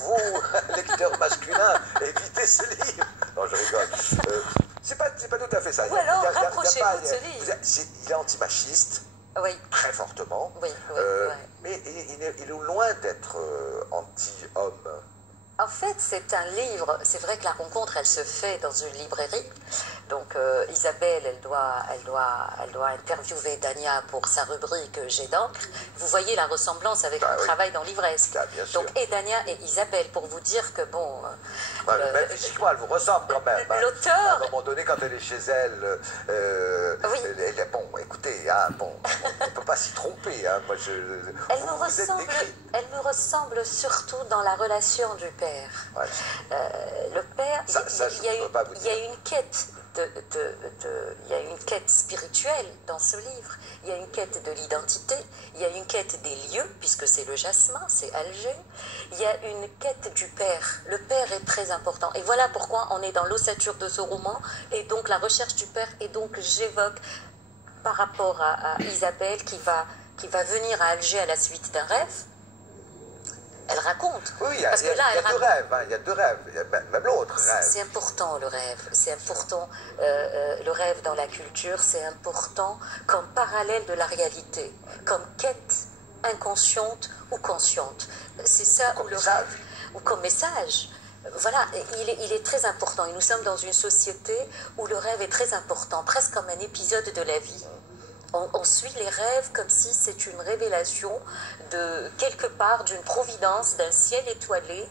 vous, lecteurs masculins, évitez ce livre. Non, je rigole. C'est pas tout à fait ça. Ou alors, rapprochez-vous de ce livre. Il est antimachiste, Oui. très fortement, Oui, mais il est loin d'être anti-homme. En fait, c'est un livre, c'est vrai que la rencontre, elle se fait dans une librairie. Donc Isabelle, elle doit interviewer Dania pour sa rubrique Jet d'encre. Vous voyez la ressemblance avec mon travail dans l'Ivresque. Bien sûr. Donc et Dania et Isabelle, pour vous dire que bon... Même physiquement, elle vous ressemble quand même. L'auteur... À un moment donné, quand elle est chez elle, elle est bon, écoutez, hein, bon, on ne peut pas s'y tromper. Hein, moi, elle me ressemble surtout dans la relation du père. Ouais. Le père, il y a une quête il y a une quête spirituelle dans ce livre, il y a une quête de l'identité, il y a une quête des lieux, puisque c'est le jasmin, c'est Alger, il y a une quête du père. Le père est très important. Et voilà pourquoi on est dans l'ossature de ce roman, et donc la recherche du père, et donc j'évoque par rapport à Isabelle qui va venir à Alger à la suite d'un rêve. Elle raconte. Oui, il y a deux rêves. Il y a deux rêves. Il y a même l'autre rêve. C'est important le rêve. C'est important le rêve dans la culture. C'est important comme parallèle de la réalité, comme quête inconsciente ou consciente. C'est ça comme message. Ou comme message. Voilà, il est très important. Et nous sommes dans une société où le rêve est très important, presque comme un épisode de la vie. On suit les rêves comme si c'est une révélation de quelque part, d'une providence, d'un ciel étoilé,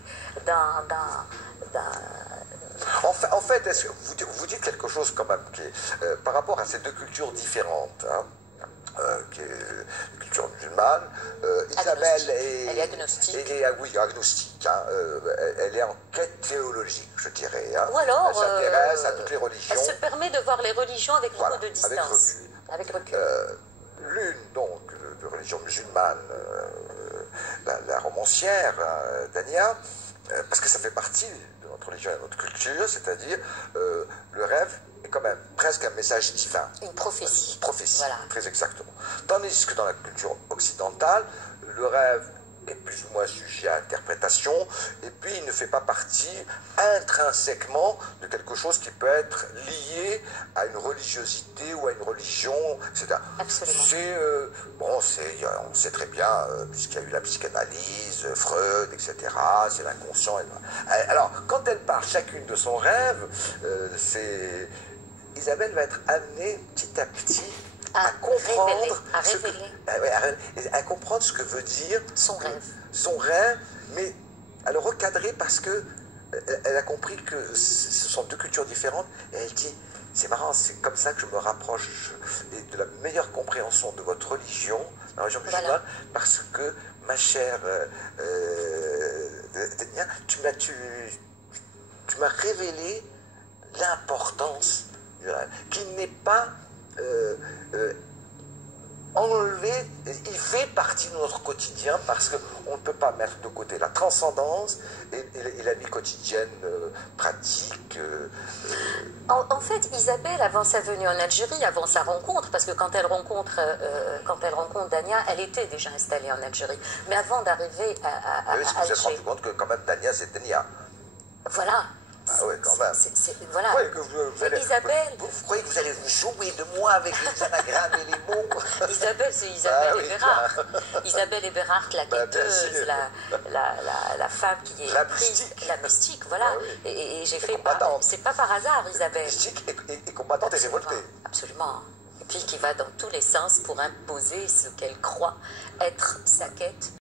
En fait, est-ce que vous dites quelque chose quand même qui est, par rapport à ces deux cultures différentes, hein, qui est la culture musulmane, Isabelle est agnostique. Oui, agnostique. Hein, elle est en quête théologique, je dirais. Hein. Ou alors, elle s'intéresse à toutes les religions. Elle se permet de voir les religions avec beaucoup de distance. Avec recul. L'une, donc, de religion musulmane, la romancière, Dania, parce que ça fait partie de notre religion et de notre culture, c'est-à-dire le rêve est quand même presque un message divin. Une prophétie. Une prophétie, voilà. Très exactement. Tandis que dans la culture occidentale, le rêve est plus ou moins sujet à interprétation, et puis il ne fait pas partie intrinsèquement de quelque chose qui peut être lié à une religiosité ou à une religion, etc. Absolument. On sait très bien, puisqu'il y a eu la psychanalyse, Freud, etc., c'est l'inconscient. Alors, quand elle parle chacune de son rêve, Isabelle va être amenée petit à petit à comprendre, à comprendre ce que veut dire son rêve, mais à le recadrer parce que elle a compris que ce sont deux cultures différentes, et elle dit, c'est marrant, c'est comme ça que je me rapproche de la meilleure compréhension de votre religion, la religion musulmane, parce que ma chère Dania, tu m'as révélé l'importance du rêve, qui n'est pas enlevé, il fait partie de notre quotidien parce qu'on ne peut pas mettre de côté la transcendance et la vie quotidienne pratique. En fait, Isabelle, avant sa venue en Algérie, avant sa rencontre, parce que quand elle rencontre Dania, elle était déjà installée en Algérie, mais avant d'arriver à oui, vous êtes rendu compte que quand même Dania, c'est Dania. Voilà. Ah oui, quand même. Voilà. Isabelle... Vous croyez que vous allez vous jouer de moi avec les anagrammes et les mots? Isabelle, c'est Isabelle Eberhardt. Isabelle Eberhardt, la quêteuse, la femme qui est... La mystique, voilà. Ah, oui. Et j'ai fait... C'est pas par hasard, Isabelle. Mystique et combattante et révoltée. Absolument. Et puis qui va dans tous les sens pour imposer ce qu'elle croit être sa quête.